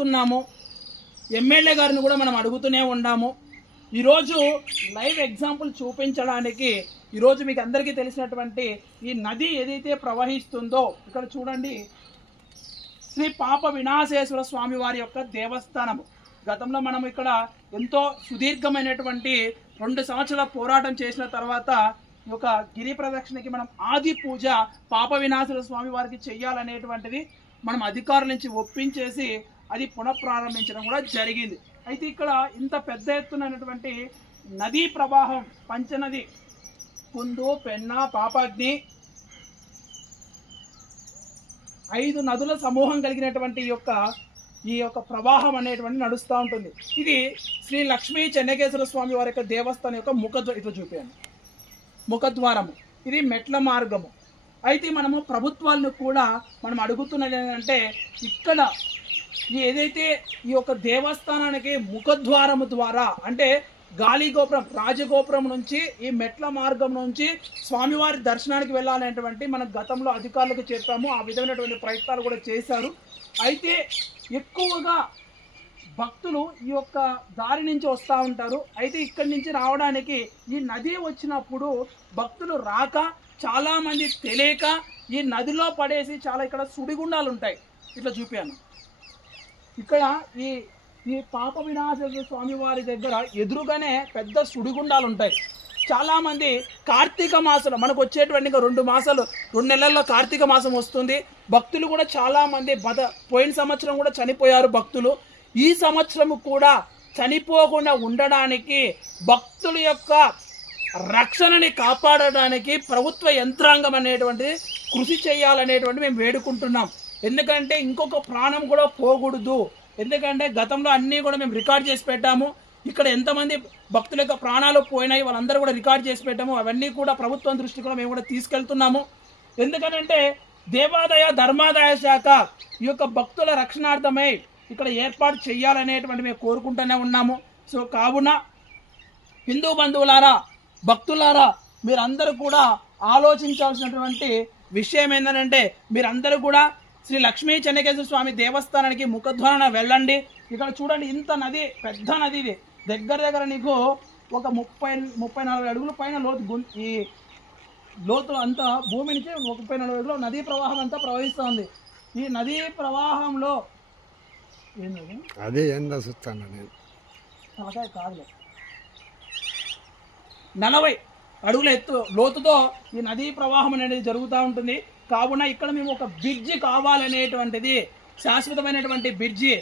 అడుగుతున్నాము, ఎమ్మెల్యే గారిని కూడా మనం అడుగుతూనే ఉన్నాము. ఈరోజు లైవ్ ఎగ్జాంపుల్ చూపించడానికి ఈరోజు మీకు అందరికీ తెలిసినటువంటి ఈ నది ఏదైతే ప్రవహిస్తుందో ఇక్కడ చూడండి, శ్రీ పాప వినాశేశ్వర స్వామి వారి యొక్క దేవస్థానము. గతంలో మనం ఇక్కడ ఎంతో సుదీర్ఘమైనటువంటి 2 సంవత్సరాల పోరాటం చేసిన తర్వాత ఈ యొక్క గిరి ప్రదక్షిణకి మనం ఆది పూజ పాప వినాశేశ్వర స్వామి వారికి చెయ్యాలనేటువంటిది మనం అధికారుల నుంచి ఒప్పించేసి అది పునఃప్రారంభించడం కూడా జరిగింది. అయితే ఇక్కడ ఇంత పెద్ద ఎత్తునటువంటి నదీ ప్రవాహం, పంచనది, కుందు, పెన్న, పాపాగ్ని 5 నదుల సమూహం కలిగినటువంటి ఈ యొక్క ప్రవాహం అనేటువంటి నడుస్తూ ఉంటుంది. ఇది శ్రీ లక్ష్మీ చెన్నకేశ్వర స్వామి వారి యొక్క దేవస్థానం యొక్క ఇట్లా చూపాను ముఖద్వారము. ఇది మెట్ల మార్గము. అయితే మనము ప్రభుత్వాలను కూడా మనం అడుగుతున్నది ఏంటంటే, ఇక్కడ ఏదైతే ఈ యొక్క దేవస్థానానికి ముఖద్వారము ద్వారా అంటే గాలి గోపురం, రాజగోపురం నుంచి ఈ మెట్ల మార్గం నుంచి స్వామివారి దర్శనానికి వెళ్ళాలనేటువంటి మనం గతంలో అధికారులకు చెప్పాము. ఆ విధమైనటువంటి ప్రయత్నాలు కూడా చేశారు. అయితే ఎక్కువగా భక్తులు ఈ యొక్క దారి నుంచి వస్తూ ఉంటారు. అయితే ఇక్కడి నుంచి రావడానికి ఈ నది వచ్చినప్పుడు భక్తులు రాక, చాలామంది తెలియక ఈ నదిలో పడేసి చాలా ఇక్కడ సుడిగుండాలు ఉంటాయి. ఇట్లా చూపాను. ఇక్కడ ఈ పాప వినాశేశ్వర స్వామి వారి దగ్గర ఎదురుగానే పెద్ద సుడిగుండాలు ఉంటాయి. చాలామంది కార్తీక మాసంలో మనకు వచ్చేటువంటి 2 నెలల్లో కార్తీక మాసం వస్తుంది. భక్తులు కూడా చాలామంది పోయిన సంవత్సరం కూడా చనిపోయారు భక్తులు. ఈ సంవత్సరం కూడా చనిపోకుండా ఉండడానికి, భక్తుల యొక్క రక్షణని కాపాడడానికి ప్రభుత్వ యంత్రాంగం అనేటువంటిది కృషి చేయాలనేటువంటి మేము వేడుకుంటున్నాం. ఎందుకంటే ఇంకొక ప్రాణం కూడా పోకూడదు. ఎందుకంటే గతంలో అన్నీ కూడా మేము రికార్డ్ చేసి పెట్టాము. ఇక్కడ ఎంతమంది భక్తుల యొక్క ప్రాణాలు పోయినాయి వాళ్ళందరూ కూడా రికార్డ్ చేసి పెట్టాము. అవన్నీ కూడా ప్రభుత్వం దృష్టికి కూడా మేము కూడా తీసుకెళ్తున్నాము. ఎందుకంటే దేవాదాయ ధర్మాదాయ శాఖ ఈ యొక్క భక్తుల రక్షణార్థమై ఇక్కడ ఏర్పాటు చేయాలనేటువంటి మేము కోరుకుంటూనే ఉన్నాము. సో కావున హిందూ బంధువులారా, భక్తులారా, మీరందరూ కూడా ఆలోచించాల్సినటువంటి విషయం ఏంటంటే, మీరందరూ కూడా శ్రీ లక్ష్మీ చెన్నకేశ్వర స్వామి దేవస్థానానికి ముఖద్వారాన వెళ్ళండి. ఇక్కడ చూడండి, ఇంత నది, పెద్ద నది. ఇది దగ్గర నీకు ఒక 30-40 అడుగుల పైన ఈ లోతు అంతా భూమి నుంచి 30-40 అడుగుల నదీ ప్రవాహం అంతా ప్రవహిస్తుంది. ఈ నదీ ప్రవాహంలో అదే ఎంత చూస్తాను నేను కాదు 40 అడుగుల ఎత్తు లోతుతో ఈ నదీ ప్రవాహం అనేది జరుగుతూ ఉంటుంది. కావున ఇక్కడ మేము ఒక బ్రిడ్జి కావాలనేటువంటిది, శాశ్వతమైనటువంటి బ్రిడ్జి